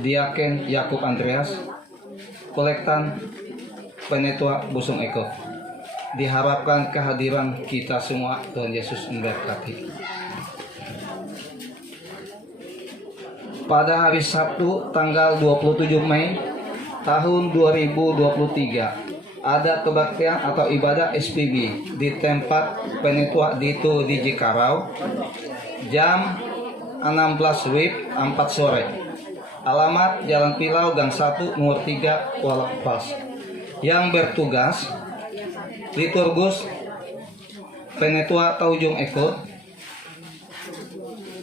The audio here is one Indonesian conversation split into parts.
Diaken Yakub Andreas, Kolektan Penetua Busung Eko. Diharapkan kehadiran kita semua, Tuhan Yesus memberkati. Pada hari Sabtu tanggal 27 Mei tahun 2023 ada kebaktian atau ibadah SPB di tempat Penetua Dito di Jikarau jam 16 WIB 4 sore. Alamat Jalan Pilau Gang 1 nomor 3 Kuala Pas. Yang bertugas liturgus Penetua Taujung Eko,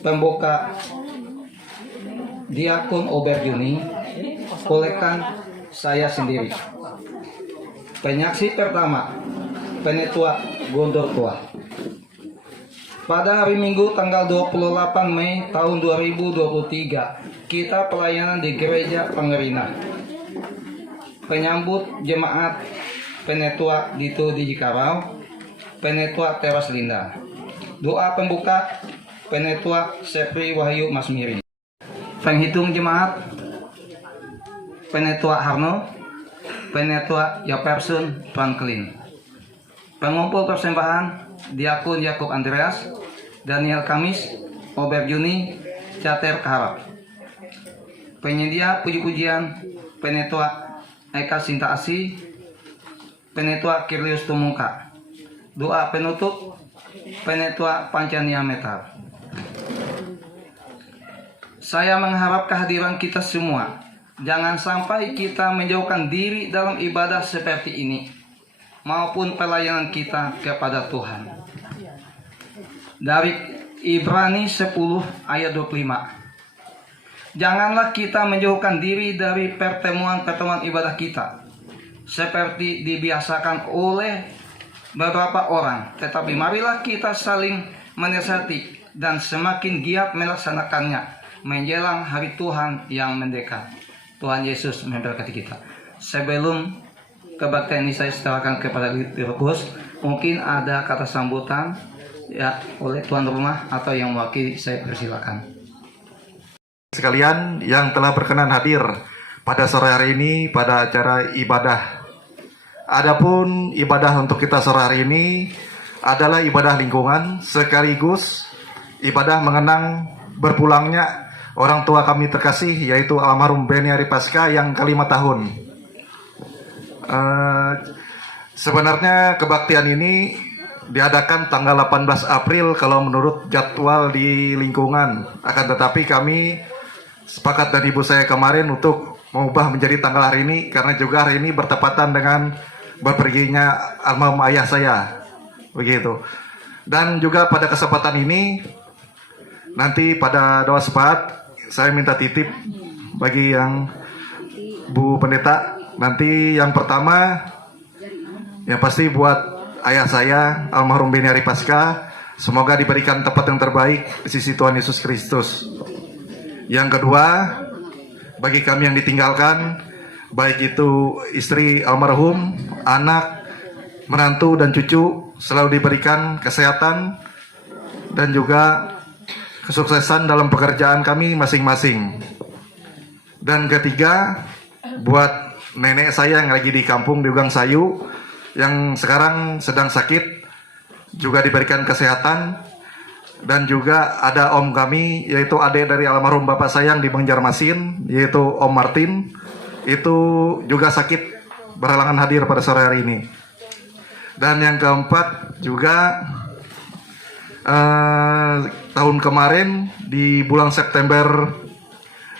pembuka Diakon Oberjuni, kolektan saya sendiri. Penyaksi pertama Penetua Gondor Tua. Pada hari Minggu tanggal 28 Mei tahun 2023 kita pelayanan di Gereja Pengerina. Penyambut jemaat Penetua Dito di Jikarau, Penetua Teras Linda. Doa pembuka Penetua Sepri Wahyu Masmiri. Penghitung jemaat Penetua Harno, Penetua Yaperson Franklin. Pengumpul persembahan Diakon Yakub Andreas, Daniel Kamis, Oberjuni, Cater Harap. Penyedia puji-pujian Penetua Eka Sinta Asih, Penetua Kirlius Tumungka. Doa penutup Penetua Pancania Metar. Saya mengharap kehadiran kita semua. Jangan sampai kita menjauhkan diri dalam ibadah seperti ini maupun pelayanan kita kepada Tuhan. Dari Ibrani 10 ayat 25. Janganlah kita menjauhkan diri dari pertemuan-pertemuan ibadah kita seperti dibiasakan oleh beberapa orang, tetapi marilah kita saling menasihati dan semakin giat melaksanakannya menjelang hari Tuhan yang mendekat. Tuhan Yesus memberkati kita. Sebelum kebaktian ini saya serahkan kepada liturgus, mungkin ada kata sambutan ya oleh tuan rumah atau yang mewakili, saya persilakan. Sekalian yang telah berkenan hadir pada sore hari ini pada acara ibadah. Adapun ibadah untuk kita sore hari ini adalah ibadah lingkungan sekaligus ibadah mengenang berpulangnya orang tua kami terkasih, yaitu almarhum Beni Ari Pasca yang ke-5 tahun. Sebenarnya kebaktian ini diadakan tanggal 18 April kalau menurut jadwal di lingkungan. Akan tetapi kami sepakat dan ibu saya kemarin untuk mengubah menjadi tanggal hari ini karena juga hari ini bertepatan dengan berperginya almarhum ayah saya. Begitu. Dan juga pada kesempatan ini nanti pada doa syafaat saya minta titip bagi yang Bu Pendeta. Nanti yang pertama yang pasti buat ayah saya almarhum Beni Ari Pasca, semoga diberikan tempat yang terbaik di sisi Tuhan Yesus Kristus. Yang kedua, bagi kami yang ditinggalkan, baik itu istri almarhum, anak, menantu dan cucu, selalu diberikan kesehatan dan juga kesuksesan dalam pekerjaan kami masing-masing. Dan ketiga, buat nenek saya yang lagi di kampung di Ugang Sayu, yang sekarang sedang sakit, juga diberikan kesehatan. Dan juga ada om kami, yaitu adik dari almarhum bapak sayang di Banjarmasin, yaitu Om Martin. Itu juga sakit, berhalangan hadir pada sore hari ini. Dan yang keempat juga tahun kemarin di bulan September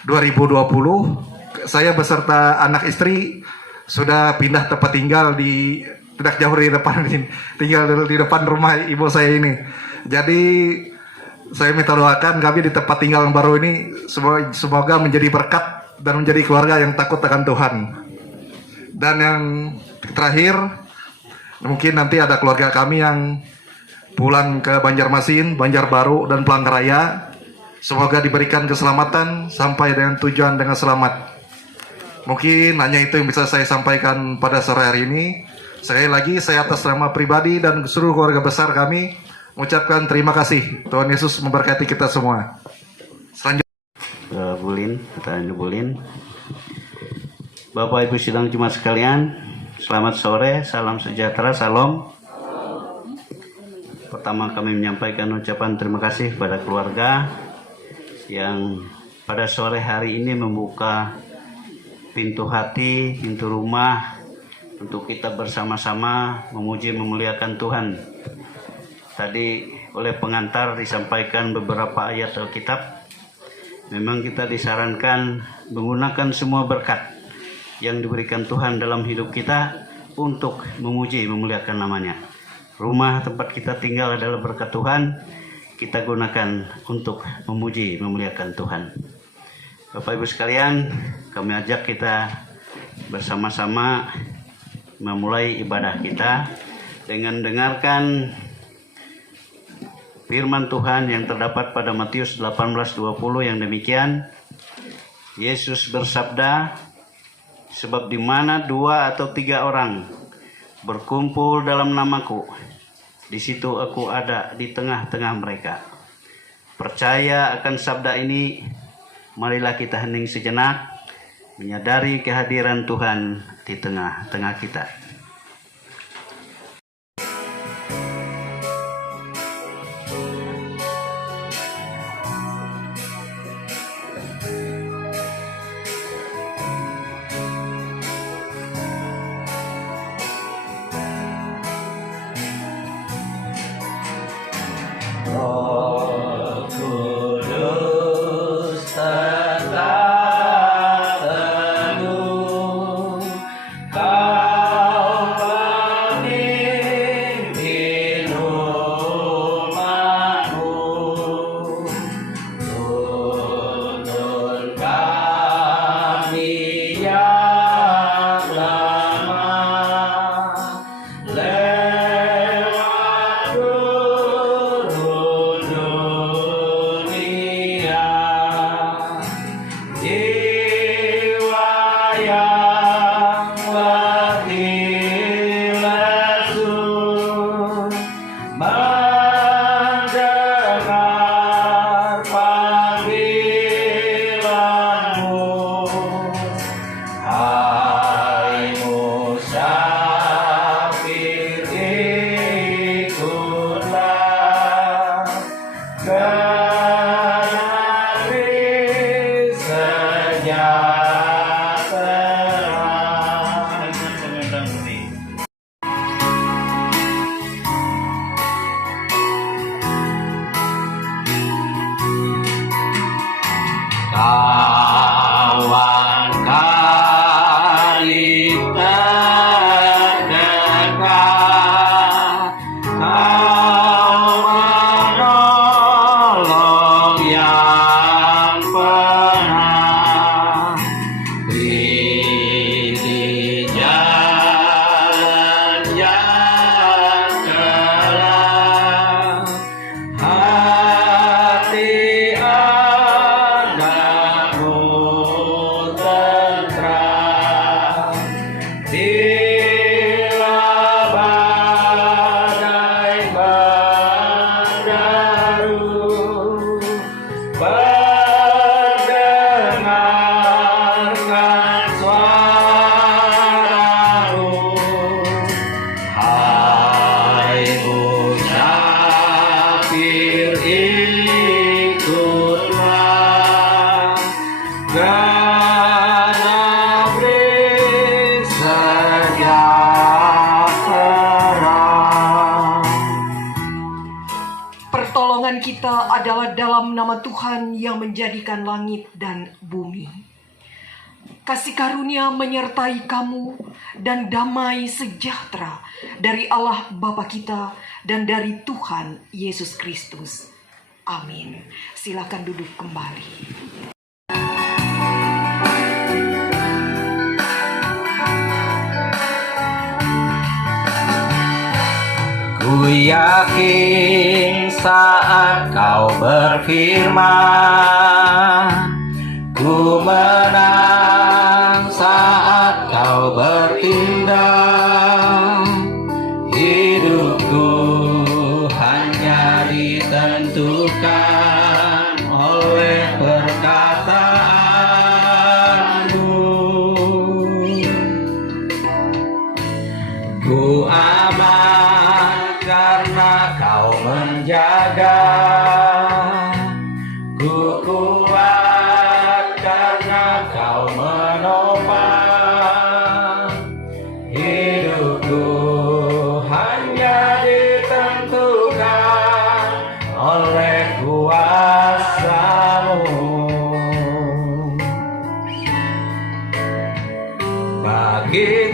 2020 saya beserta anak istri sudah pindah tempat tinggal di tidak jauh dari depan ini, tinggal di depan rumah ibu saya ini. Jadi saya minta doakan kami di tempat tinggal yang baru ini semoga menjadi berkat dan menjadi keluarga yang takut akan Tuhan. Dan yang terakhir, mungkin nanti ada keluarga kami yang pulang ke Banjarmasin, Banjarbaru dan Palangkaraya. Semoga diberikan keselamatan sampai dengan tujuan dengan selamat. Mungkin hanya itu yang bisa saya sampaikan pada sore hari ini. Sekali lagi saya atas nama pribadi dan seluruh keluarga besar kami mengucapkan terima kasih. Tuhan Yesus memberkati kita semua. Selanjutnya. Bu Nyebulin. Bapak Ibu sidang jemaat sekalian, selamat sore, salam sejahtera, salam. Pertama kami menyampaikan ucapan terima kasih kepada keluarga yang pada sore hari ini membuka pintu hati, pintu rumah untuk kita bersama-sama memuji memuliakan Tuhan. Tadi oleh pengantar disampaikan beberapa ayat Alkitab. Memang kita disarankan menggunakan semua berkat yang diberikan Tuhan dalam hidup kita untuk memuji memuliakan namanya. Rumah tempat kita tinggal adalah berkat Tuhan, kita gunakan untuk memuji memuliakan Tuhan. Bapak Ibu sekalian, kami ajak kita bersama-sama memulai ibadah kita dengan dengarkan firman Tuhan yang terdapat pada Matius 18:20 yang demikian. Yesus bersabda, sebab di mana 2 atau 3 orang berkumpul dalam namaku, di situ aku ada di tengah-tengah mereka. Percaya akan sabda ini, marilah kita hening sejenak, menyadari kehadiran Tuhan di tengah-tengah kita. Roh Kudus tetap teguh, Kau pemimpin umat-Mu, tuntun kami yang lemah, lewat gurun dunia, jiwa yang letih lesu, mendengar panggilan-Mu. Hai musafir, ikutlah ke negeri sejahtera. Kawan karib terdekat, Kau menolong yang pernah berhenti jalan yang gelap. Hati anakmu tentram bila badai menderu. Perdengarkan suara-Mu. Hai musafir, ikutlah ke negeri sejahtera. Pertolongan kita adalah dalam nama Tuhan yang menjadikan langit dan bumi. Kasih karunia menyertai kamu dan damai sejahtera dari Allah Bapa kita dan dari Tuhan Yesus Kristus. Amin. Silakan duduk kembali. Ku yakin saat Kau berfirman, ku menang saat Kau bertindak. Hidupku hanya ditentukan oleh perkataan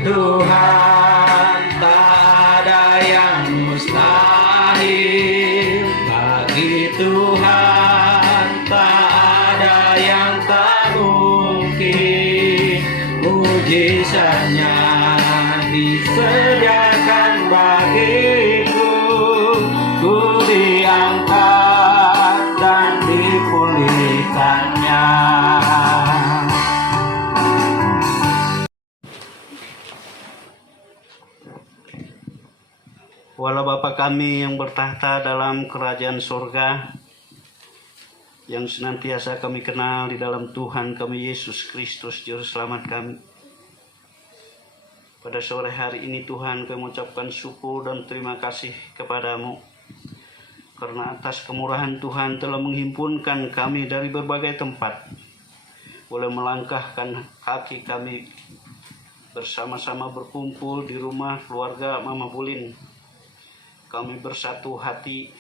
Tuhan tak ada yang mustahil. Bagi Tuhan tak ada yang tak mungkin. Mujizatnya disediakan bagiku, ku diangkat dan dipulihkannya. Walau Bapa kami yang bertahta dalam kerajaan surga, yang senantiasa kami kenal di dalam Tuhan kami Yesus Kristus Juru Selamat kami. Pada sore hari ini Tuhan kami mengucapkan syukur dan terima kasih kepadamu, karena atas kemurahan Tuhan telah menghimpunkan kami dari berbagai tempat, boleh melangkahkan kaki kami bersama-sama berkumpul di rumah keluarga Mama Bulin. Kami bersatu hati,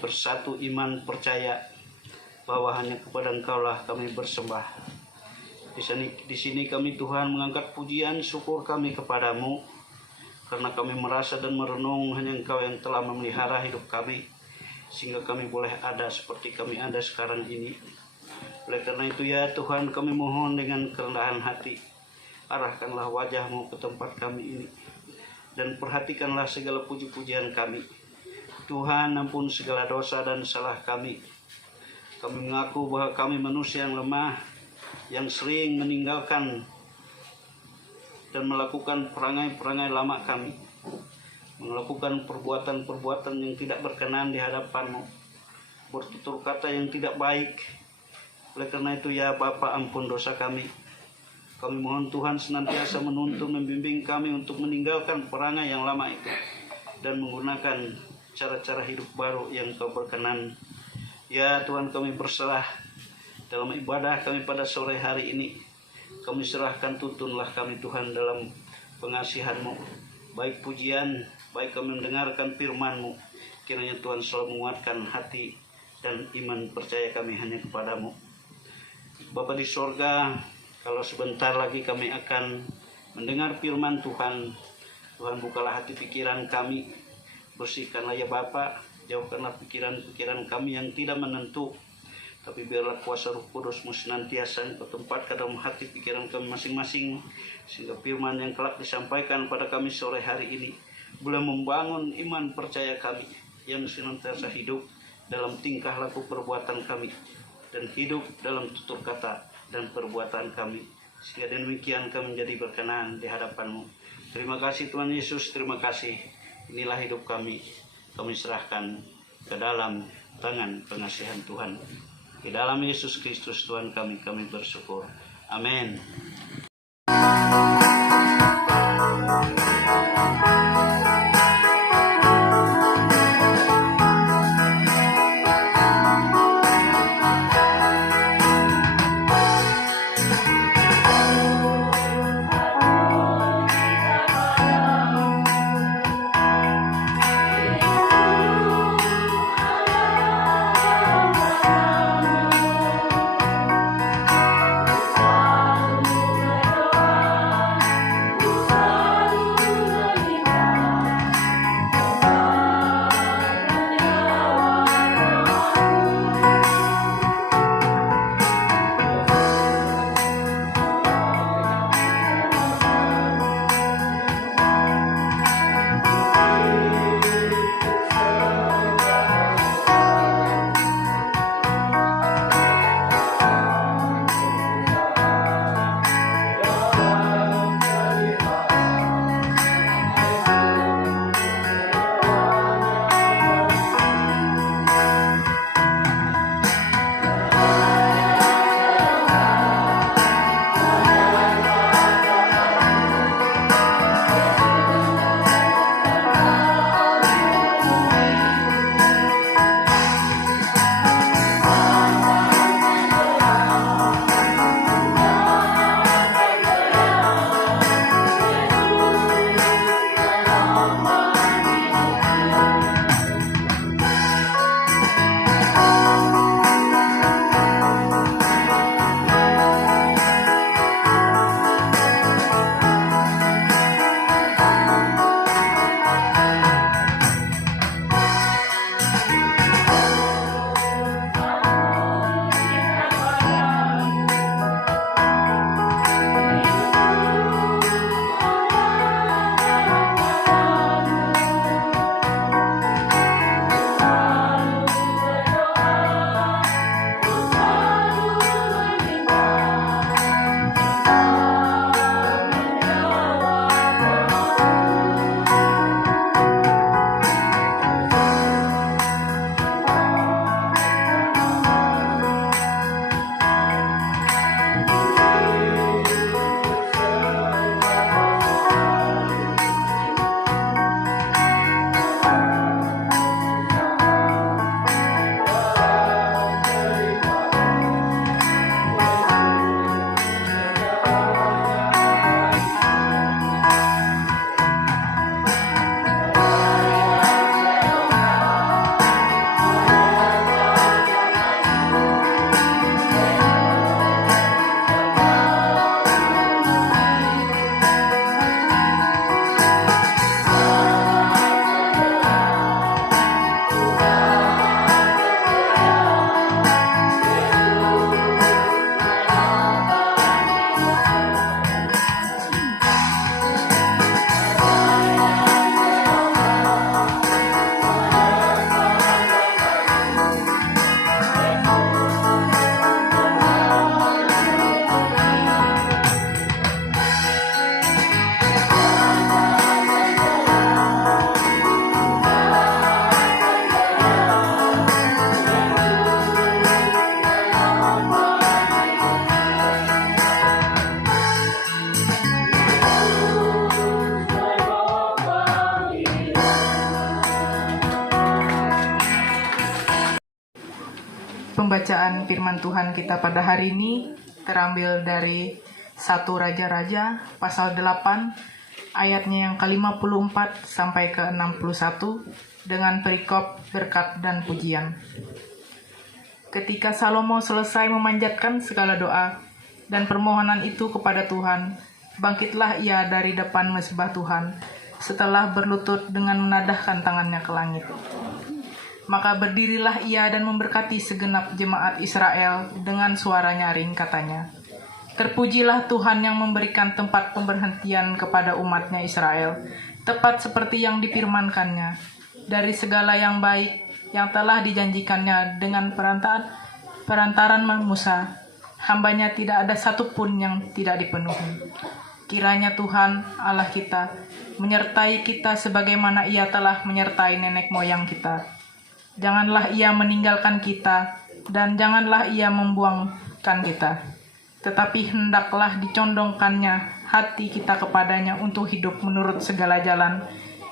bersatu iman, percaya bahwa hanya kepada Engkaulah kami bersembah. Di sini kami Tuhan mengangkat pujian syukur kami kepadamu, karena kami merasa dan merenung hanya Engkau yang telah memelihara hidup kami, sehingga kami boleh ada seperti kami ada sekarang ini. Oleh karena itu ya Tuhan, kami mohon dengan kerendahan hati, arahkanlah wajah-Mu ke tempat kami ini, dan perhatikanlah segala puji-pujian kami. Tuhan, ampun segala dosa dan salah kami. Kami mengaku bahwa kami manusia yang lemah, yang sering meninggalkan dan melakukan perangai-perangai lama kami, melakukan perbuatan-perbuatan yang tidak berkenan di hadapan-Mu, bertutur kata yang tidak baik. Oleh karena itu ya Bapa, ampun dosa kami. Kami mohon Tuhan senantiasa menuntun, membimbing kami untuk meninggalkan perangai yang lama itu dan menggunakan cara-cara hidup baru yang Kau berkenan. Ya Tuhan, kami berserah dalam ibadah kami pada sore hari ini. Kami serahkan, tuntunlah kami Tuhan dalam pengasihan-Mu. Baik pujian, baik kami mendengarkan firman-Mu. Kiranya Tuhan selalu menguatkan hati dan iman percaya kami hanya kepadamu. Bapa di sorga, kalau sebentar lagi kami akan mendengar firman Tuhan, Tuhan bukalah hati pikiran kami, bersihkanlah ya Bapa, jauhkanlah pikiran-pikiran kami yang tidak menentu, tapi biarlah kuasa Roh Kudus-Mu senantiasa Engkau tempatkan dalam hati pikiran kami masing-masing, sehingga firman yang kelak disampaikan pada kami sore hari ini boleh membangun iman percaya kami yang senantiasa hidup dalam tingkah laku perbuatan kami, dan hidup dalam tutur kata dan perbuatan kami, sehingga demikian kami menjadi berkenan di hadapan-Mu. Terima kasih Tuhan Yesus, terima kasih. Inilah hidup kami serahkan ke dalam tangan pengasihan Tuhan. Di dalam Yesus Kristus Tuhan kami bersyukur. Amin. Bacaan firman Tuhan kita pada hari ini terambil dari 1 Raja-Raja pasal 8 ayatnya yang ke-54 sampai ke-61 dengan perikop berkat dan pujian. Ketika Salomo selesai memanjatkan segala doa dan permohonan itu kepada Tuhan, bangkitlah ia dari depan mezbah Tuhan setelah berlutut dengan menadahkan tangannya ke langit. Maka berdirilah ia dan memberkati segenap jemaat Israel dengan suara nyaring, katanya, "Terpujilah Tuhan yang memberikan tempat pemberhentian kepada umatnya Israel, tepat seperti yang difirmankannya, dari segala yang baik yang telah dijanjikannya dengan perantaran Musa, hambanya tidak ada satupun yang tidak dipenuhi. Kiranya Tuhan Allah kita menyertai kita sebagaimana ia telah menyertai nenek moyang kita. Janganlah ia meninggalkan kita, dan janganlah ia membuangkan kita. Tetapi hendaklah dicondongkannya hati kita kepadanya untuk hidup menurut segala jalan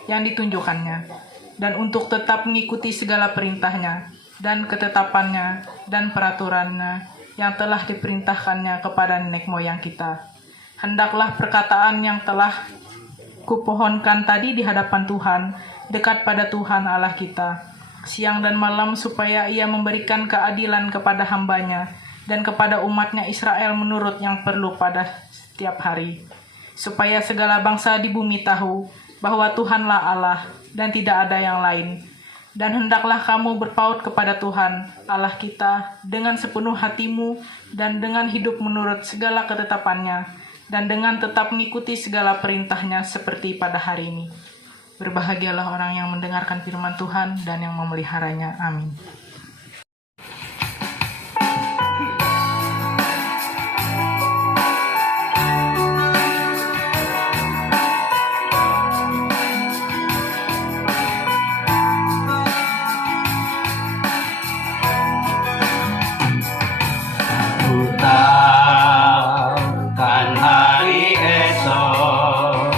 yang ditunjukkannya, dan untuk tetap mengikuti segala perintahnya, dan ketetapannya, dan peraturannya yang telah diperintahkannya kepada nenek moyang kita. Hendaklah perkataan yang telah kupohonkan tadi di hadapan Tuhan, dekat pada Tuhan Allah kita, siang dan malam, supaya ia memberikan keadilan kepada hambanya dan kepada umatnya Israel menurut yang perlu pada setiap hari. Supaya segala bangsa di bumi tahu bahwa Tuhanlah Allah dan tidak ada yang lain. Dan hendaklah kamu berpaut kepada Tuhan Allah kita dengan sepenuh hatimu dan dengan hidup menurut segala ketetapannya dan dengan tetap mengikuti segala perintahnya seperti pada hari ini. Berbahagialah orang yang mendengarkan firman Tuhan dan yang memeliharanya. Amin. Ku tahu kan hari esok,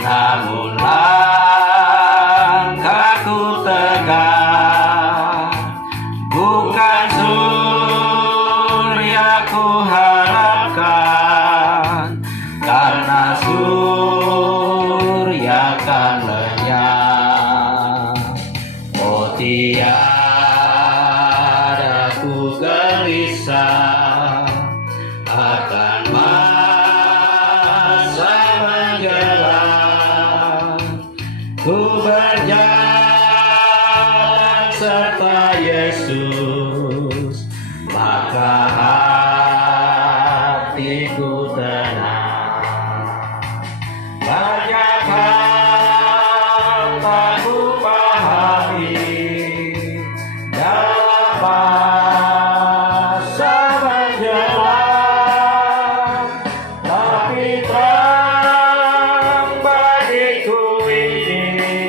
namun langkahku tegak, bukan surya ku harapkan, karena surya kan lenyap. Oh, tiada ku gelisah akan masa menjelang. Ku berjalan serta Yesus, maka hatiku tenang. Banyak hal tak ku pahami dalam masa menjelang, tapi terang bagiku ini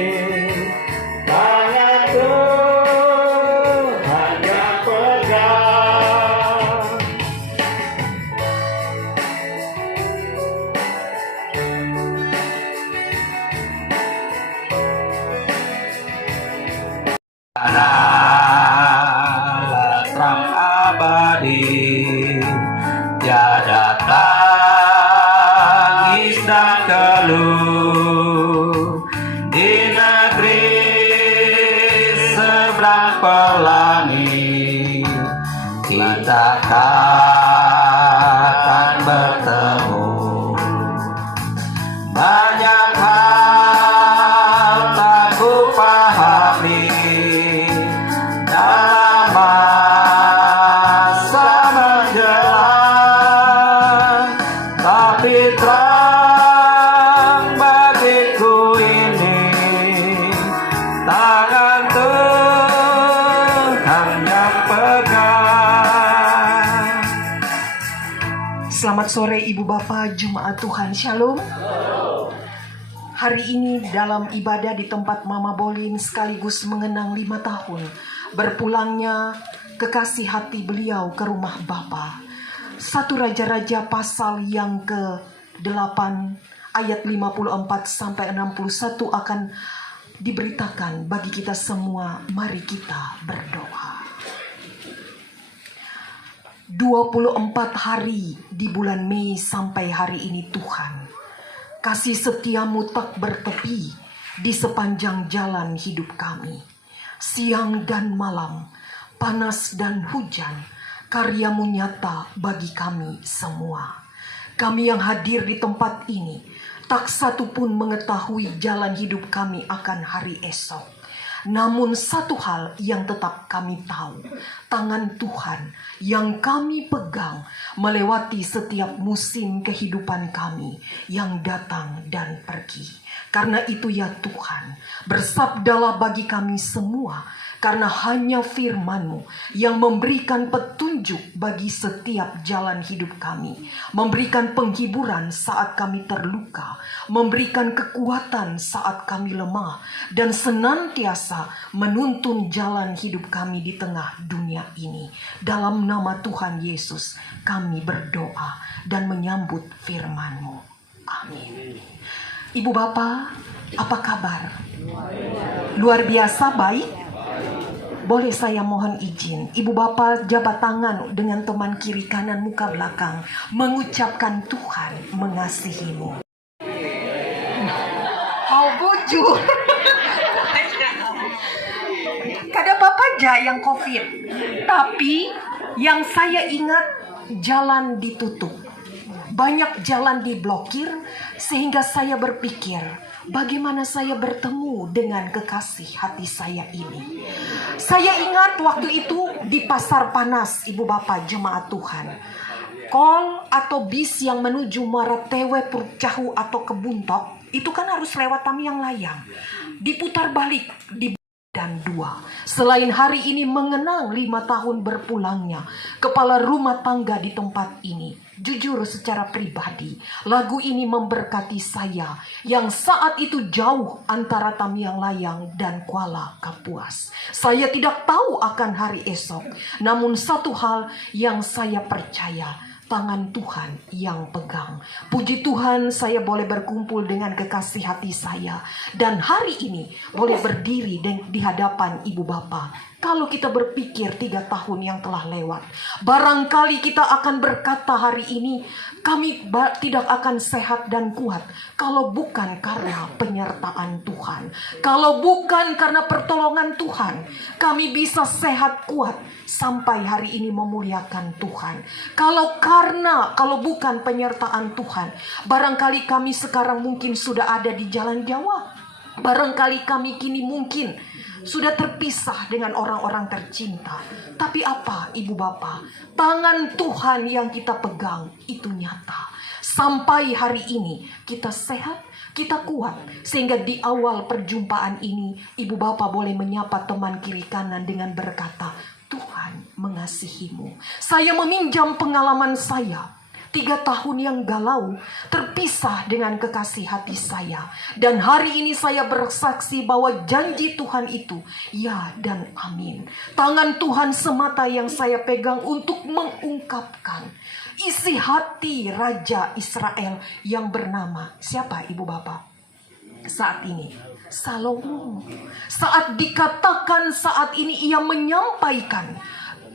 tangan Tuhan yang pegang. Adalah terang abadi, tiada tangis dan keluh di negeri seberang pelangi. Kita akan bertemu. Banyak hal tak ku pahami dalam masa menjelang, tapi terang bagiku ini tangan Tuhan yang pegang. Selamat sore Ibu Bapak Jemaat Tuhan, Shalom. Hari ini dalam ibadah di tempat Mama Bolin sekaligus mengenang 5 tahun berpulangnya kekasih hati beliau ke rumah Bapa. 1 Raja-Raja pasal yang ke-8 ayat 54 sampai 61 akan diberitakan bagi kita semua. Mari kita berdoa. 24 hari di bulan Mei sampai hari ini Tuhan. Kasih setiamu tak bertepi di sepanjang jalan hidup kami. Siang dan malam, panas dan hujan, karyamu nyata bagi kami semua. Kami yang hadir di tempat ini, tak satu pun mengetahui jalan hidup kami akan hari esok. Namun satu hal yang tetap kami tahu, tangan Tuhan yang kami pegang melewati setiap musim kehidupan kami yang datang dan pergi. Karena itu ya Tuhan, bersabdalah bagi kami semua, karena hanya firman-Mu yang memberikan petunjuk bagi setiap jalan hidup kami, memberikan penghiburan saat kami terluka, memberikan kekuatan saat kami lemah, dan senantiasa menuntun jalan hidup kami di tengah dunia ini. Dalam nama Tuhan Yesus kami berdoa dan menyambut firman-Mu. Amin. Ibu Bapak, apa kabar? Luar biasa baik? Boleh saya mohon izin, Ibu Bapak jabat tangan dengan teman kiri kanan muka belakang, mengucapkan Tuhan mengasihimu. Mau bujur. Kada apa-apa aja yang COVID. Tapi yang saya ingat, jalan ditutup. Banyak jalan diblokir sehingga saya berpikir, bagaimana saya bertemu dengan kekasih hati saya ini. Saya ingat waktu itu di Pasar Panas, Ibu Bapak jemaat Tuhan. Kol atau bis yang menuju Maratewe, Purcahu atau Kebuntok, itu kan harus lewat Tamiang Layang. Diputar balik di dan 2. Selain hari ini mengenang 5 tahun berpulangnya kepala rumah tangga di tempat ini, jujur secara pribadi, lagu ini memberkati saya yang saat itu jauh antara Tamiang Layang dan Kuala Kapuas. Saya tidak tahu akan hari esok, namun satu hal yang saya percaya, tangan Tuhan yang pegang. Puji Tuhan, saya boleh berkumpul dengan kekasih hati saya. Dan hari ini boleh berdiri di hadapan Ibu Bapak. Kalau kita berpikir 3 tahun yang telah lewat, barangkali kita akan berkata hari ini, kami tidak akan sehat dan kuat kalau bukan karena penyertaan Tuhan. Kalau bukan karena pertolongan Tuhan, kami bisa sehat kuat sampai hari ini memuliakan Tuhan. Kalau bukan penyertaan Tuhan, barangkali kami sekarang mungkin sudah ada di jalan Jawa. Barangkali kami kini mungkin sudah terpisah dengan orang-orang tercinta. Tapi apa, Ibu Bapak? Tangan Tuhan yang kita pegang itu nyata. Sampai hari ini kita sehat, kita kuat. Sehingga di awal perjumpaan ini, Ibu Bapak boleh menyapa teman kiri kanan dengan berkata, Tuhan mengasihimu. Saya meminjam pengalaman saya. 3 tahun yang galau, terpisah dengan kekasih hati saya. Dan hari ini saya bersaksi bahwa janji Tuhan itu ya dan amin. Tangan Tuhan semata yang saya pegang untuk mengungkapkan isi hati Raja Israel yang bernama, siapa Ibu Bapak? Saat ini Salomo. Saat dikatakan saat ini ia menyampaikan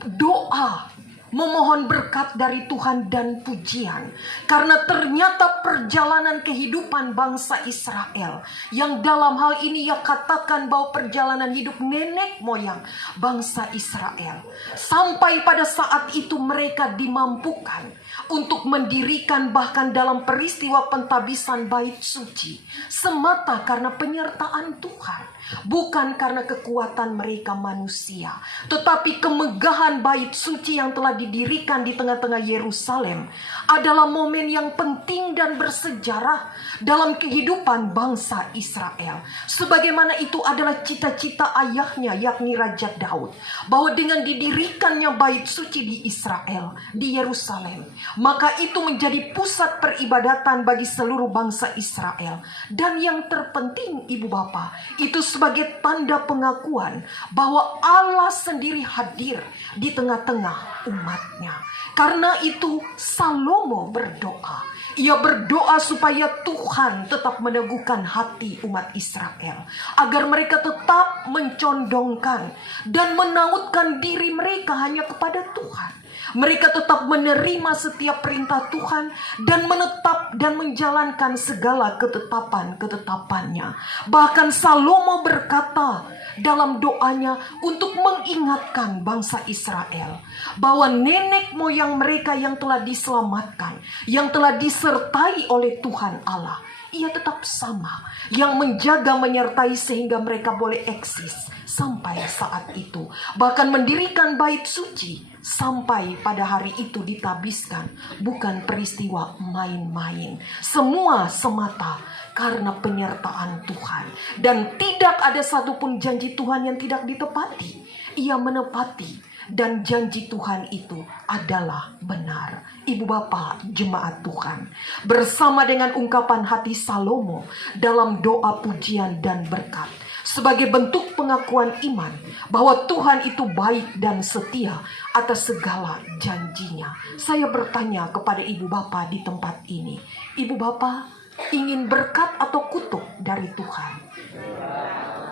doa, memohon berkat dari Tuhan dan pujian. Karena ternyata perjalanan kehidupan bangsa Israel, yang dalam hal ini ia katakan bahwa perjalanan hidup nenek moyang bangsa Israel, sampai pada saat itu mereka dimampukan untuk mendirikan bahkan dalam peristiwa pentabisan bait suci, semata karena penyertaan Tuhan. Bukan karena kekuatan mereka manusia, tetapi kemegahan bait suci yang telah didirikan di tengah-tengah Yerusalem adalah momen yang penting dan bersejarah dalam kehidupan bangsa Israel. Sebagaimana itu adalah cita-cita ayahnya, yakni Raja Daud, bahwa dengan didirikannya bait suci di Israel, di Yerusalem, maka itu menjadi pusat peribadatan bagi seluruh bangsa Israel. Dan yang terpenting, Ibu Bapak, itu sebagai tanda pengakuan bahwa Allah sendiri hadir di tengah-tengah umatnya. Karena itu Salomo berdoa. Ia berdoa supaya Tuhan tetap meneguhkan hati umat Israel, agar mereka tetap mencondongkan dan menautkan diri mereka hanya kepada Tuhan. Mereka tetap menerima setiap perintah Tuhan dan menetap dan menjalankan segala ketetapan-ketetapannya. Bahkan Salomo berkata dalam doanya untuk mengingatkan bangsa Israel bahwa nenek moyang mereka yang telah diselamatkan, yang telah disertai oleh Tuhan Allah, ia tetap sama, yang menjaga menyertai sehingga mereka boleh eksis sampai saat itu. Bahkan mendirikan bait suci sampai pada hari itu ditabiskan. Bukan peristiwa main-main. Semua semata karena penyertaan Tuhan. Dan tidak ada satupun janji Tuhan yang tidak ditepati. Ia menepati. Dan janji Tuhan itu adalah benar. Ibu bapak jemaat Tuhan, bersama dengan ungkapan hati Salomo dalam doa pujian dan berkat, sebagai bentuk pengakuan iman bahwa Tuhan itu baik dan setia atas segala janjinya, saya bertanya kepada ibu bapak di tempat ini, ibu bapak ingin berkat atau kutuk dari Tuhan?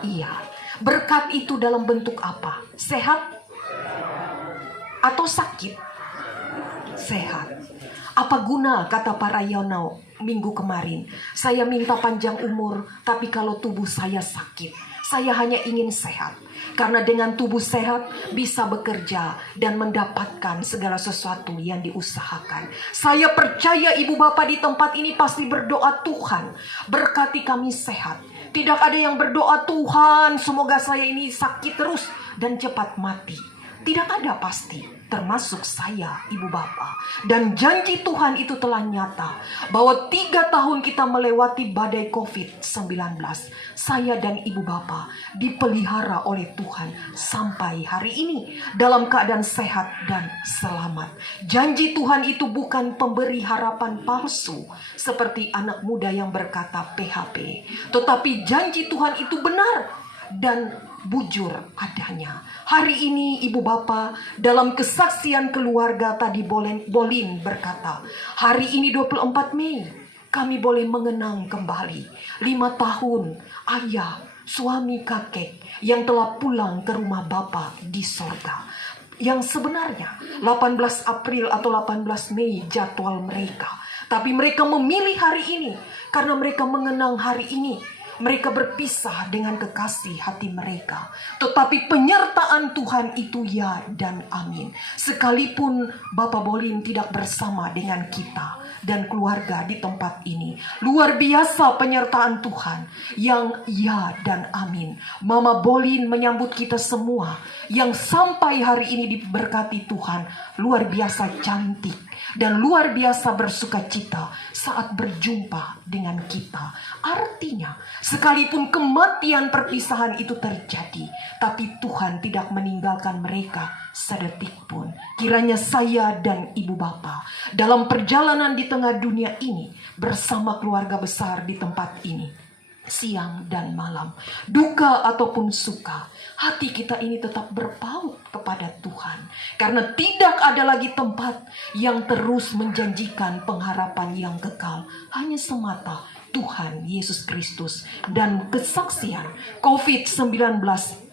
Iya. Berkat itu dalam bentuk apa? Sehat atau sakit? Sehat. Apa guna kata para Yono minggu kemarin, saya minta panjang umur, tapi kalau tubuh saya sakit, saya hanya ingin sehat. Karena dengan tubuh sehat bisa bekerja dan mendapatkan segala sesuatu yang diusahakan. Saya percaya ibu bapak di tempat ini pasti berdoa, Tuhan berkati kami sehat. Tidak ada yang berdoa, Tuhan semoga saya ini sakit terus dan cepat mati. Tidak ada pasti, termasuk saya, ibu bapak. Dan janji Tuhan itu telah nyata, bahwa 3 tahun kita melewati badai COVID-19, saya dan ibu bapak dipelihara oleh Tuhan sampai hari ini dalam keadaan sehat dan selamat. Janji Tuhan itu bukan pemberi harapan palsu seperti anak muda yang berkata PHP, tetapi janji Tuhan itu benar dan bujur adanya. Hari ini ibu bapak dalam kesaksian keluarga tadi Bolin berkata, hari ini 24 Mei kami boleh mengenang kembali 5 tahun ayah, suami, kakek yang telah pulang ke rumah bapak di sorga. Yang sebenarnya 18 April atau 18 Mei jadwal mereka, tapi mereka memilih hari ini karena mereka mengenang hari ini mereka berpisah dengan kekasih hati mereka. Tetapi penyertaan Tuhan itu ya dan amin. Sekalipun Bapak Bolin tidak bersama dengan kita dan keluarga di tempat ini, luar biasa penyertaan Tuhan yang ya dan amin. Mama Bolin menyambut kita semua yang sampai hari ini diberkati Tuhan, luar biasa cantik dan luar biasa bersukacita saat berjumpa dengan kita. Artinya, sekalipun kematian perpisahan itu terjadi, tapi Tuhan tidak meninggalkan mereka sedetik pun. Kiranya saya dan ibu bapa dalam perjalanan di tengah dunia ini bersama keluarga besar di tempat ini, siang dan malam, duka ataupun suka, hati kita ini tetap berpaut kepada Tuhan. Karena tidak ada lagi tempat yang terus menjanjikan pengharapan yang kekal. Hanya semata Tuhan Yesus Kristus. Dan kesaksian COVID-19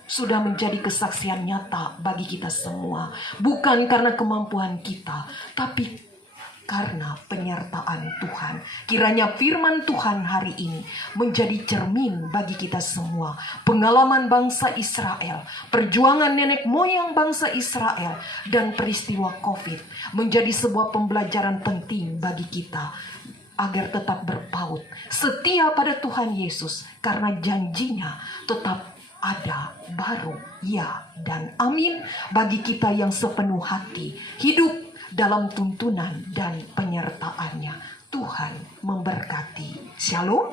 sudah menjadi kesaksian nyata bagi kita semua. Bukan karena kemampuan kita, tapi karena penyertaan Tuhan. Kiranya firman Tuhan hari ini menjadi cermin bagi kita semua. Pengalaman bangsa Israel, perjuangan nenek moyang bangsa Israel, dan peristiwa COVID menjadi sebuah pembelajaran penting bagi kita agar tetap berpaut setia pada Tuhan Yesus, karena janjinya tetap ada, baru ya dan amin bagi kita yang sepenuh hati hidup dalam tuntunan dan penyertaannya. Tuhan memberkati. Shalom.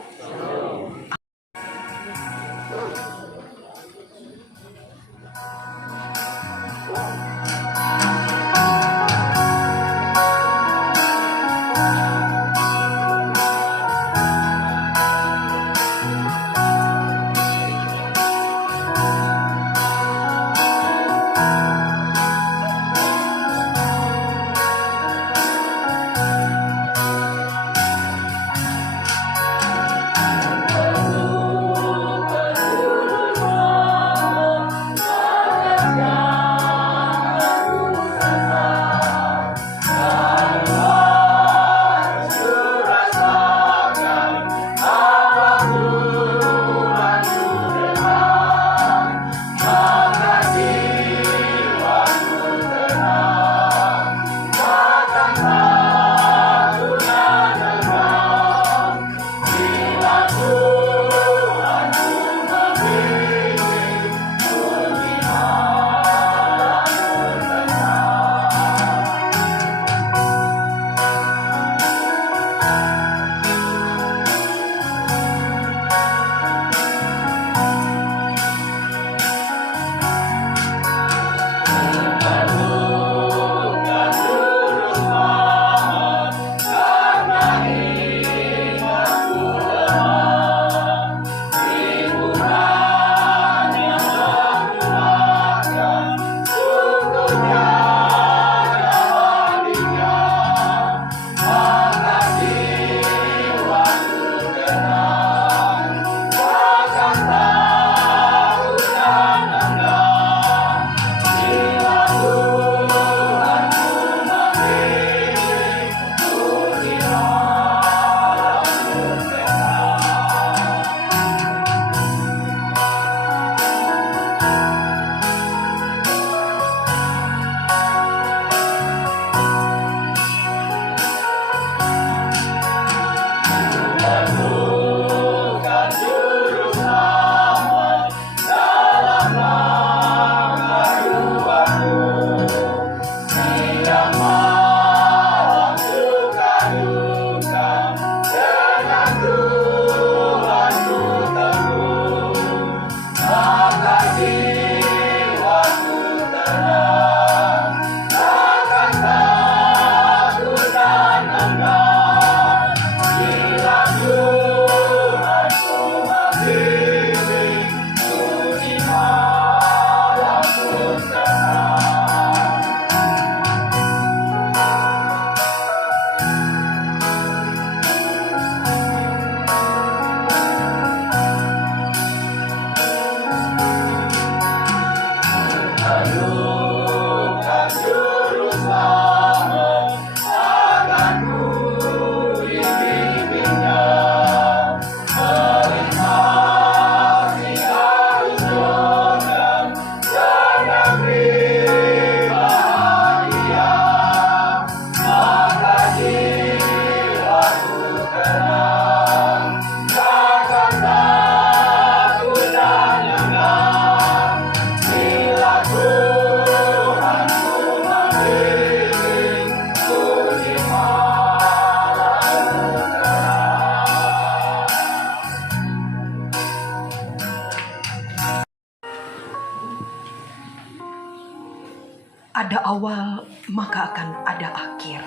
ada awal, maka akan ada akhir.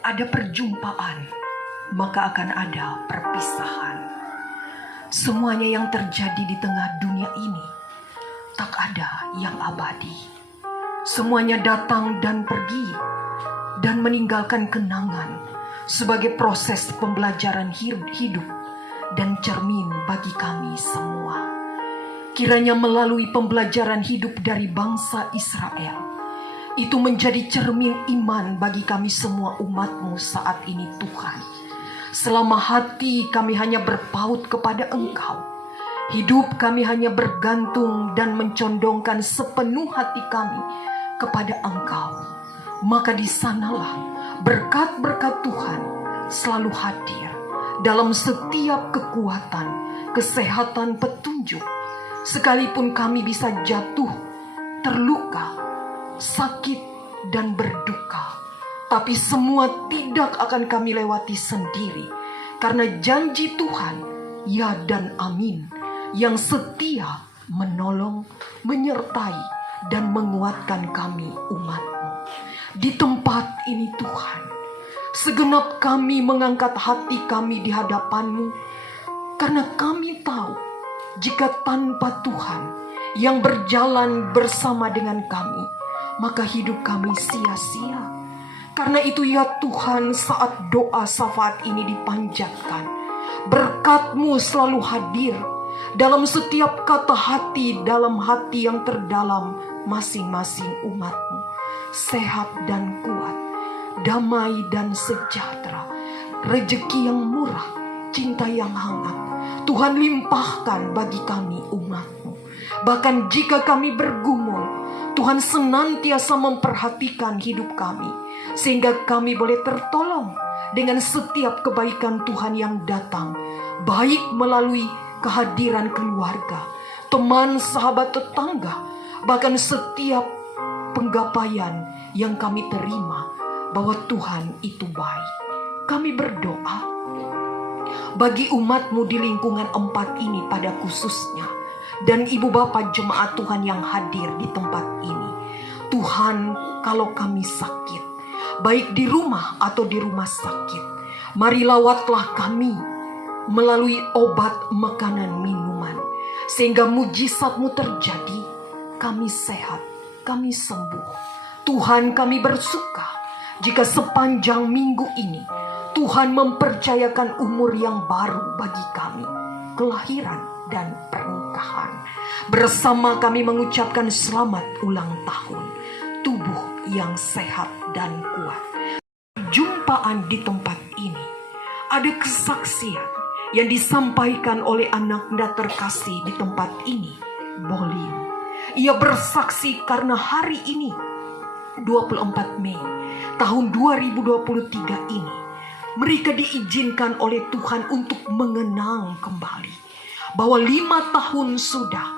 Ada perjumpaan, maka akan ada perpisahan. Semuanya yang terjadi di tengah dunia ini tak ada yang abadi. Semuanya datang dan pergi dan meninggalkan kenangan sebagai proses pembelajaran hidup dan cermin bagi kami semua. Kiranya melalui pembelajaran hidup dari bangsa Israel, itu menjadi cermin iman bagi kami semua umat-Mu saat ini Tuhan. Selama hati kami hanya berpaut kepada Engkau, hidup kami hanya bergantung dan mencondongkan sepenuh hati kami kepada Engkau, maka di sanalah berkat-berkat Tuhan selalu hadir dalam setiap kekuatan, kesehatan, petunjuk. Sekalipun kami bisa jatuh, terluka, sakit, dan berduka, tapi semua tidak akan kami lewati sendiri, karena janji Tuhan, ya dan amin, yang setia menolong, menyertai, dan menguatkan kami umat-Mu. Di tempat ini Tuhan, segenap kami mengangkat hati kami di hadapan-Mu, karena kami tahu jika tanpa Tuhan yang berjalan bersama dengan kami, maka hidup kami sia-sia. Karena itu ya Tuhan, saat doa syafaat ini dipanjatkan, berkat-Mu selalu hadir dalam setiap kata hati, dalam hati yang terdalam masing-masing umat-Mu. Sehat dan kuat, damai dan sejahtera, rejeki yang murah, cinta yang hangat, Tuhan limpahkan bagi kami umat-Mu. Bahkan jika kami bergumul, Tuhan senantiasa memperhatikan hidup kami, sehingga kami boleh tertolong dengan setiap kebaikan Tuhan yang datang, baik melalui kehadiran keluarga, teman, sahabat, tetangga, bahkan setiap penggapaian yang kami terima bahwa Tuhan itu baik. Kami berdoa bagi umat-Mu di lingkungan 4 ini pada khususnya, dan ibu bapak jemaat Tuhan yang hadir di tempat ini. Tuhan, kalau kami sakit, baik di rumah atau di rumah sakit, mari lawatlah kami melalui obat, makanan, minuman, sehingga mujizat-Mu terjadi. Kami sehat, kami sembuh. Tuhan, kami bersuka jika sepanjang minggu ini Tuhan mempercayakan umur yang baru bagi kami, kelahiran dan pernikahan. Bersama kami mengucapkan selamat ulang tahun, tubuh yang sehat dan kuat. Perjumpaan di tempat ini, ada kesaksian yang disampaikan oleh anak-anak terkasih di tempat ini, Bolin. Ia bersaksi karena hari ini, 24 Mei tahun 2023 ini, mereka diizinkan oleh Tuhan untuk mengenang kembali bahwa 5 tahun sudah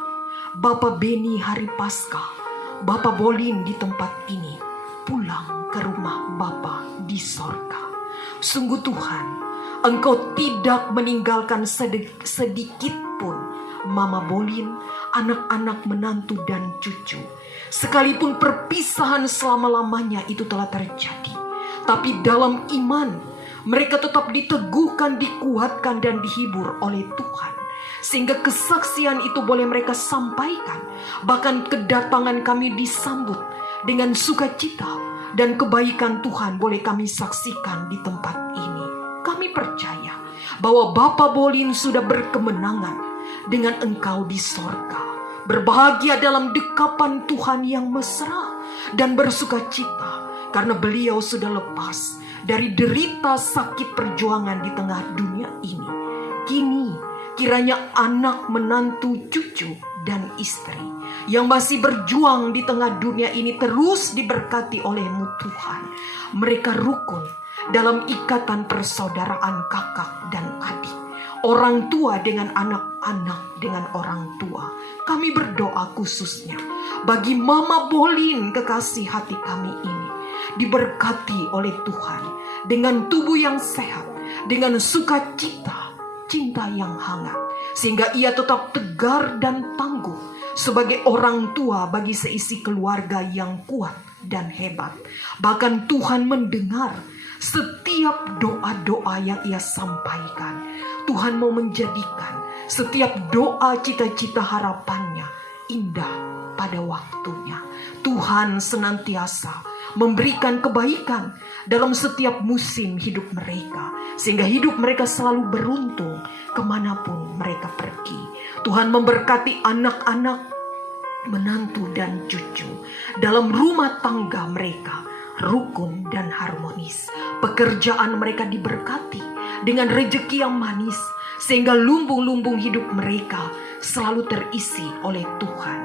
Bapak Beni hari Paskah, Bapak Bolin di tempat ini pulang ke rumah Bapa di sorga. Sungguh Tuhan, Engkau tidak meninggalkan sedikit pun Mama Bolin, anak-anak, menantu dan cucu. Sekalipun perpisahan selama-lamanya itu telah terjadi, tapi dalam iman mereka tetap diteguhkan, dikuatkan, dan dihibur oleh Tuhan. Sehingga kesaksian itu boleh mereka sampaikan. Bahkan kedatangan kami disambut dengan sukacita, dan kebaikan Tuhan boleh kami saksikan di tempat ini. Kami percaya bahwa Bapak Bolin sudah berkemenangan dengan Engkau di sorga, berbahagia dalam dekapan Tuhan yang mesra, dan bersukacita karena beliau sudah lepas dari derita sakit perjuangan di tengah dunia ini. Kini kiranya anak, menantu, cucu, dan istri yang masih berjuang di tengah dunia ini terus diberkati oleh-Mu Tuhan. Mereka rukun dalam ikatan persaudaraan kakak dan adik, orang tua dengan anak-anak dengan orang tua. Kami berdoa khususnya bagi Mama Bolin, kekasih hati kami ini, diberkati oleh Tuhan dengan tubuh yang sehat, dengan sukacita, cinta yang hangat, sehingga ia tetap tegar dan tangguh sebagai orang tua bagi seisi keluarga yang kuat dan hebat. Bahkan Tuhan mendengar setiap doa-doa yang ia sampaikan. Tuhan mau menjadikan setiap doa, cita-cita, harapannya indah pada waktunya. Tuhan senantiasa memberikan kebaikan dalam setiap musim hidup mereka, sehingga hidup mereka selalu beruntung kemanapun mereka pergi. Tuhan memberkati anak-anak, menantu dan cucu. Dalam rumah tangga mereka rukun dan harmonis. Pekerjaan mereka diberkati dengan rejeki yang manis, sehingga lumbung-lumbung hidup mereka selalu terisi oleh Tuhan.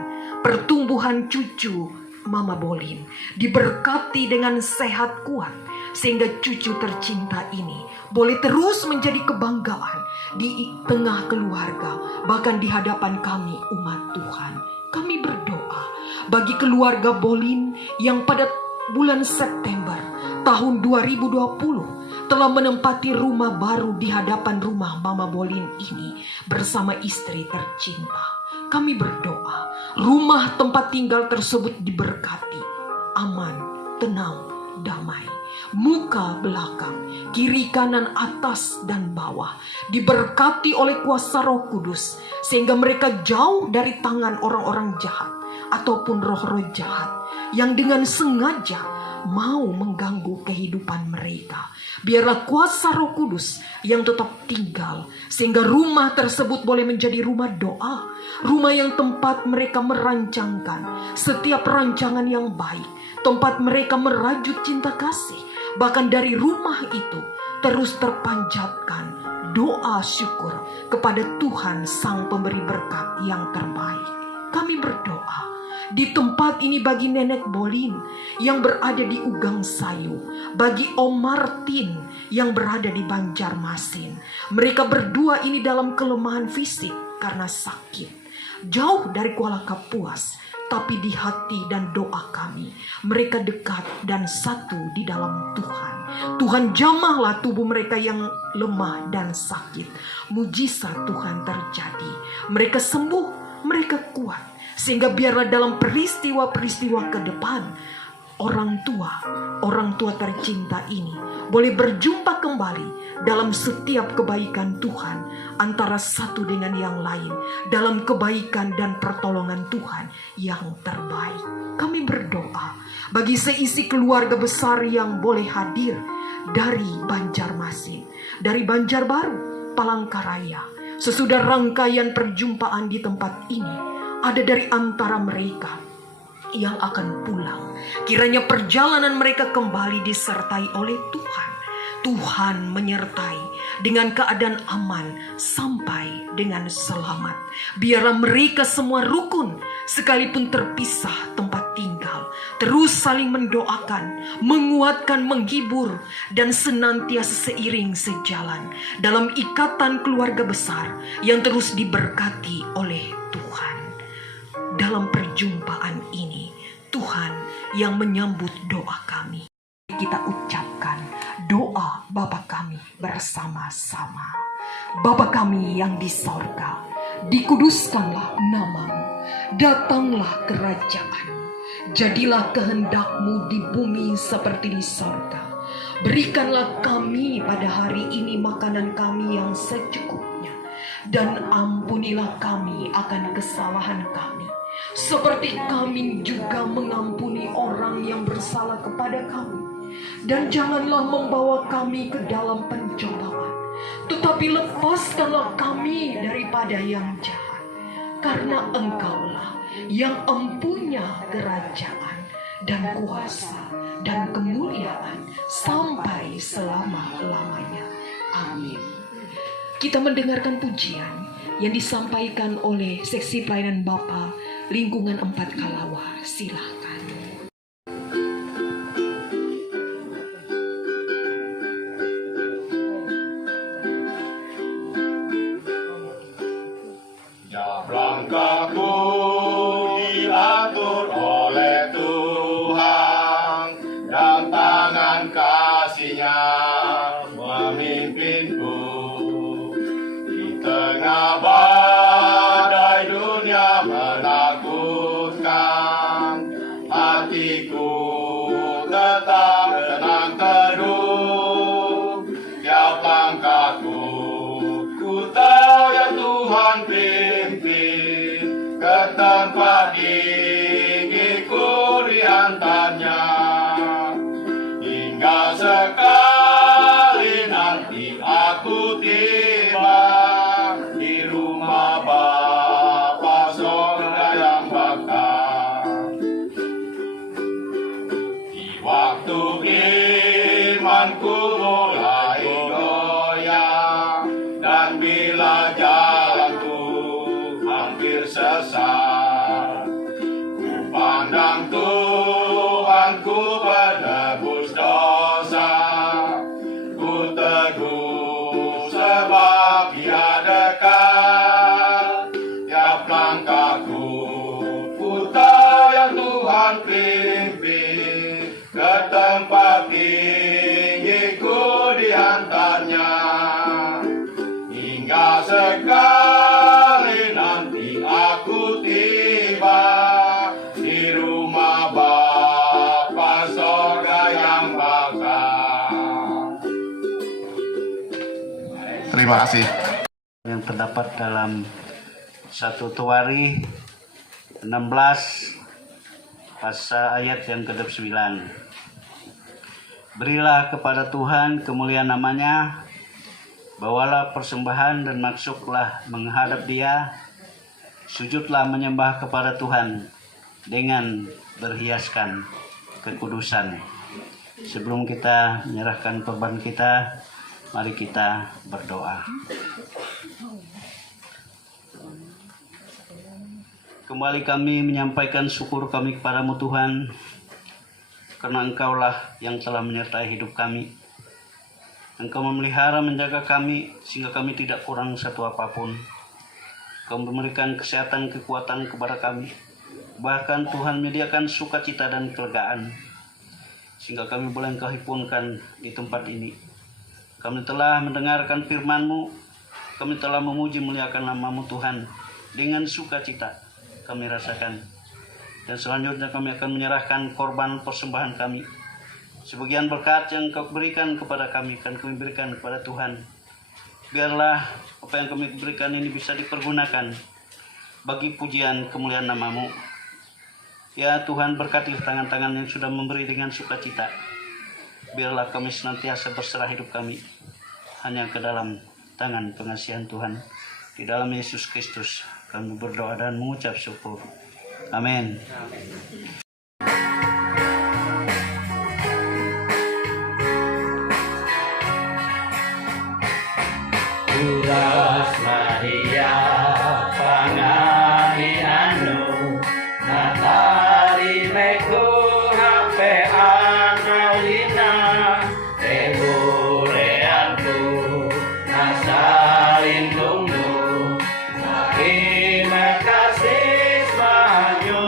Pertumbuhan cucu Mama Bolin diberkati dengan sehat kuat, sehingga cucu tercinta ini boleh terus menjadi kebanggaan di tengah keluarga, bahkan di hadapan kami umat Tuhan. Kami berdoa bagi keluarga Bolin yang pada bulan September tahun 2020 telah menempati rumah baru di hadapan rumah Mama Bolin ini bersama istri tercinta. Kami berdoa rumah tempat tinggal tersebut diberkati, aman, tenang, damai. Muka belakang, kiri kanan, atas dan bawah diberkati oleh kuasa Roh Kudus, sehingga mereka jauh dari tangan orang-orang jahat ataupun roh-roh jahat yang dengan sengaja mau mengganggu kehidupan mereka. Biarlah kuasa Roh Kudus yang tetap tinggal, sehingga rumah tersebut boleh menjadi rumah doa, rumah yang tempat mereka merancangkan setiap rancangan yang baik, tempat mereka merajut cinta kasih. Bahkan dari rumah itu terus terpanjatkan doa syukur kepada Tuhan Sang Pemberi berkat yang terbaik. Kami berdoa di tempat ini bagi Nenek Bolin yang berada di Ugang Sayu, bagi Om Martin yang berada di Banjarmasin. Mereka berdua ini dalam kelemahan fisik karena sakit, jauh dari Kuala Kapuas, tapi di hati dan doa kami mereka dekat dan satu di dalam Tuhan. Tuhan jamahlah tubuh mereka yang lemah dan sakit. Mujizat Tuhan terjadi, mereka sembuh, mereka kuat, sehingga biarlah dalam peristiwa-peristiwa ke depan orang tua tercinta ini boleh berjumpa kembali dalam setiap kebaikan Tuhan antara satu dengan yang lain, dalam kebaikan dan pertolongan Tuhan yang terbaik. Kami berdoa bagi seisi keluarga besar yang boleh hadir dari Banjarmasin, dari Banjarbaru, Palangkaraya. Sesudah rangkaian perjumpaan di tempat ini, ada dari antara mereka yang akan pulang. Kiranya perjalanan mereka kembali disertai oleh Tuhan. Tuhan menyertai dengan keadaan aman sampai dengan selamat. Biarlah mereka semua rukun, sekalipun terpisah tempat tinggal, terus saling mendoakan, menguatkan, menghibur, dan senantiasa seiring sejalan dalam ikatan keluarga besar yang terus diberkati oleh Tuhan. Dalam perjumpaan ini, Tuhan yang menyambut doa kami. Kita ucapkan doa Bapa kami bersama-sama. Bapa kami yang di sorga, dikuduskanlah namamu, datanglah kerajaan, jadilah kehendak-Mu di bumi seperti di sorga. Berikanlah kami pada hari ini makanan kami yang secukupnya, dan ampunilah kami akan kesalahan kami, seperti kami juga mengampuni orang yang bersalah kepada kami. Dan janganlah membawa kami ke dalam pencobaan, tetapi lepaskanlah kami daripada yang jahat. Karena Engkaulah yang empunya kerajaan dan kuasa dan kemuliaan sampai selama-lamanya. Amin. Kita mendengarkan pujian yang disampaikan oleh seksi pelayanan Bapa lingkungan 4 Kalawar. Silakan. Langkahku diatur oleh Tuhan, dan tangan kasih-Nya memimpinku. Di tengah badai dunia menakutkan, tempat gigiku diantarnya. Hingga sekali nanti aku tiba di rumah Bapa sorga yang bakal. Di waktu imanku mulai goyah, dan bila jalanku hampir sesat, ku pandang Tuhanku bernebus dosa. Ku teguh sebab Dia dekat, tiap langkahku ku tahu yang Tuhan pimpin ke tempat tinggiku diantarnya. Hingga sekali nanti aku tiba di rumah Bapa sorga yang bakal. Terima kasih. Yang terdapat dalam 1 Tuari 16 pasal ayat yang ke-9. Berilah kepada Tuhan kemuliaan namanya, bawalah persembahan dan masuklah menghadap Dia, sujudlah menyembah kepada Tuhan dengan berhiaskan kekudusan. Sebelum kita menyerahkan korban kita, mari kita berdoa. Kembali kami menyampaikan syukur kami kepadamu Tuhan, karena Engkaulah yang telah menyertai hidup kami. Engkau memelihara menjaga kami sehingga kami tidak kurang satu apapun. Engkau memberikan kesehatan kekuatan kepada kami. Bahkan Tuhan menyediakan sukacita dan kelegaan sehingga kami boleh Engkau himpunkan di tempat ini. Kami telah mendengarkan firman-Mu, kami telah memuji muliakan nama-Mu Tuhan dengan sukacita kami rasakan. Dan selanjutnya kami akan menyerahkan korban persembahan kami. Sebagian berkat yang Kau berikan kepada kami akan kami berikan kepada Tuhan. Biarlah apa yang kami berikan ini bisa dipergunakan bagi pujian kemuliaan nama-Mu. Ya Tuhan, berkati tangan-tangan yang sudah memberi dengan sukacita. Biarlah kami senantiasa berserah hidup kami hanya ke dalam tangan pengasihan Tuhan. Di dalam Yesus Kristus kami berdoa dan mengucap syukur. Amin. Tugas Maria pangani anu natari meku hape analina rebureanku nasalin tunggu terima kasih banyu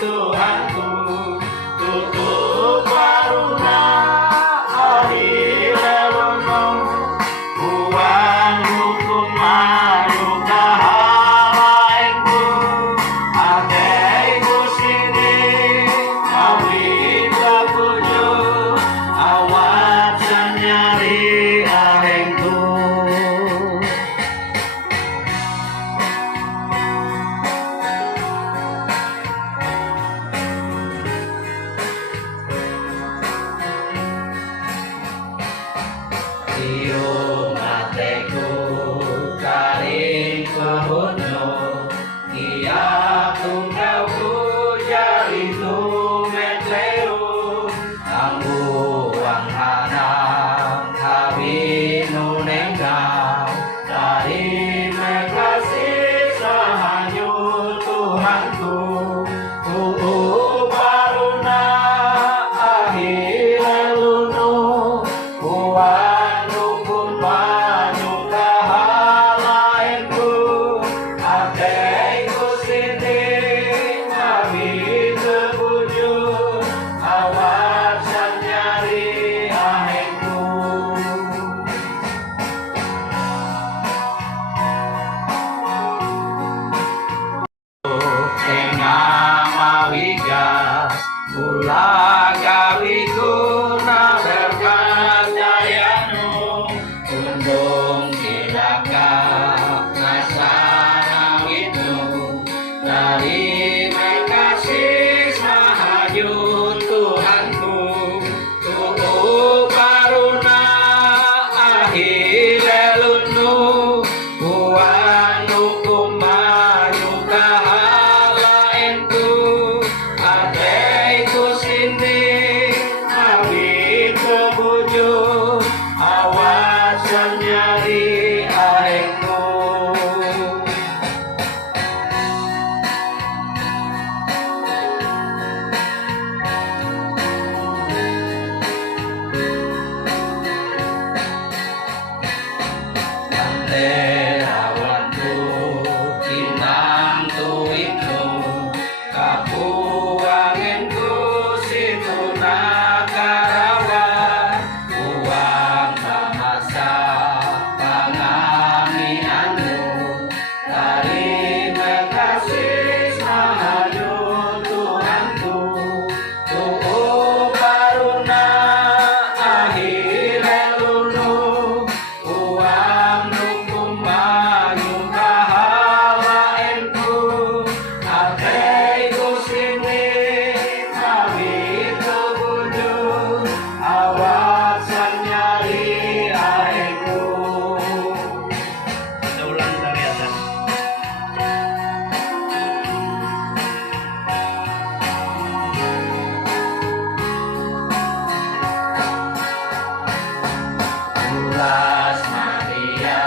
Tuhanku tutup waruna ahli lelono buang hukum maruka halainku adaiku sini awita puju awat sanyari ahengku. Iyo mateku karing kehunyo iya tungkau ku jari tumetleru ambuang hanang habinu nenggau dari mekasih sahanyu Tuhanku baruna ahilelunu buang rukun belas Maria,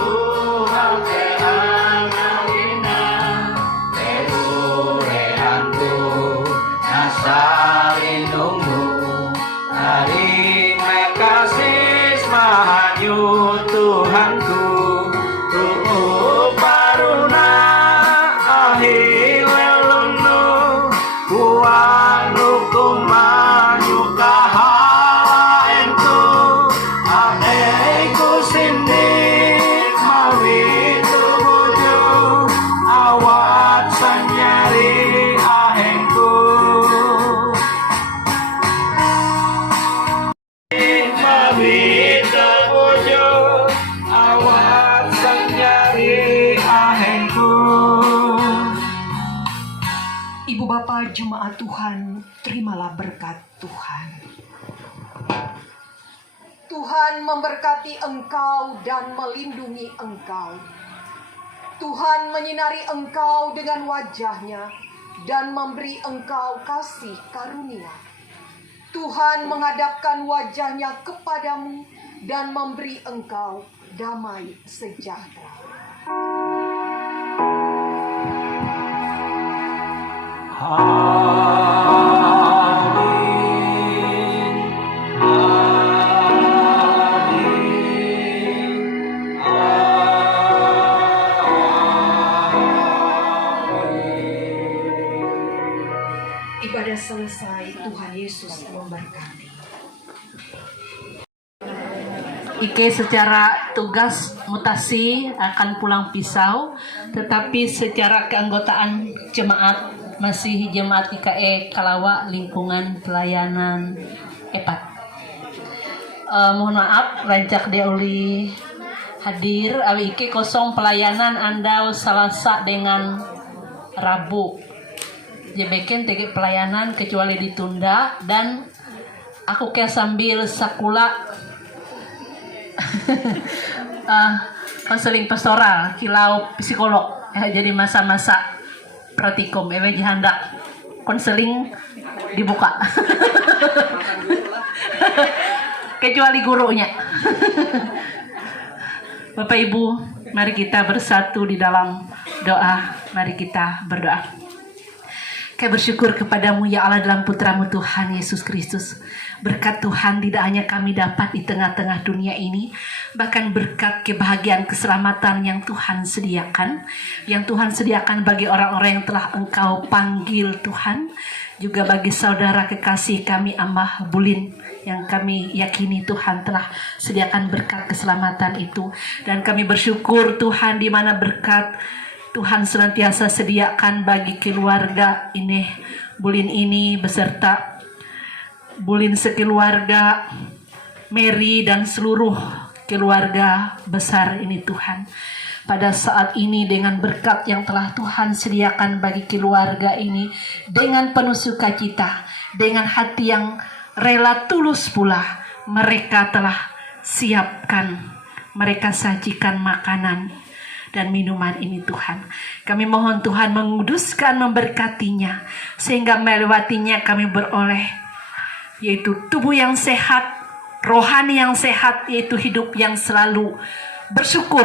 Tuhan te analina, terureanku nasalindungmu, dari kasih mahanyu Tuhanku, tuh paruna ahi welunu, kuanu kumanyu kahalaenku, adekku sini mawi tubuju, awat sanyari ahengku. Mabita bojo awat sanyari ahengku. Ibu Bapa jemaat Tuhan, terimalah berkat Tuhan. Tuhan memberkati engkau dan melindungi engkau. Tuhan menyinari engkau dengan wajahnya dan memberi engkau kasih karunia. Tuhan menghadapkan wajahnya kepadamu dan memberi engkau damai sejahtera. Ibadah selesai, Tuhan Yesus memberkati. Ike secara tugas mutasi akan pulang pisau, tetapi secara keanggotaan jemaat masih jemaat IKE Kalawa lingkungan pelayanan EPAT. Mohon maaf rancak deuli hadir awi Ike kosong pelayanan andau Salasa dengan Rabu. Jebeken tege pelayanan kecuali ditunda dan aku kayak sambil sakula konseling pastoral kilau psikolog jadi masa-masa pratikum jihanda konseling dibuka kecuali gurunya. Bapak Ibu, mari kita bersatu di dalam doa. Mari kita berdoa. Kami bersyukur kepadamu ya Allah dalam putramu Tuhan Yesus Kristus. Berkat Tuhan tidak hanya kami dapat di tengah-tengah dunia ini, bahkan berkat kebahagiaan keselamatan yang Tuhan sediakan, yang Tuhan sediakan bagi orang-orang yang telah Engkau panggil Tuhan, juga bagi saudara kekasih kami Amah Bulin yang kami yakini Tuhan telah sediakan berkat keselamatan itu. Dan kami bersyukur Tuhan di mana berkat Tuhan senantiasa sediakan bagi keluarga ini, Bulin ini beserta Bulin sekeluarga, Mary dan seluruh keluarga besar ini Tuhan. Pada saat ini dengan berkat yang telah Tuhan sediakan bagi keluarga ini, dengan penuh sukacita, dengan hati yang rela tulus pula, mereka telah siapkan, mereka sajikan makanan dan minuman ini Tuhan. Kami mohon Tuhan menguduskan, memberkatinya, sehingga melewatinya kami beroleh yaitu tubuh yang sehat, rohani yang sehat, yaitu hidup yang selalu bersyukur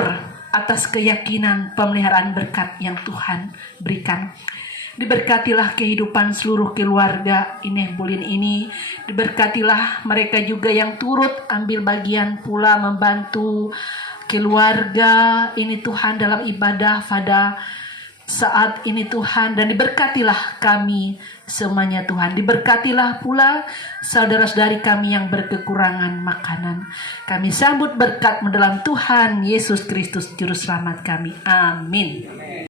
atas keyakinan pemeliharaan berkat yang Tuhan berikan. Diberkatilah kehidupan seluruh keluarga ini Bulin ini. Diberkatilah mereka juga yang turut ambil bagian pula membantu keluarga ini Tuhan dalam ibadah pada saat ini Tuhan. Dan diberkatilah kami semuanya Tuhan. Diberkatilah pula saudara-saudari kami yang berkekurangan makanan. Kami sambut berkat dalam Tuhan Yesus Kristus Juru Selamat kami. Amin.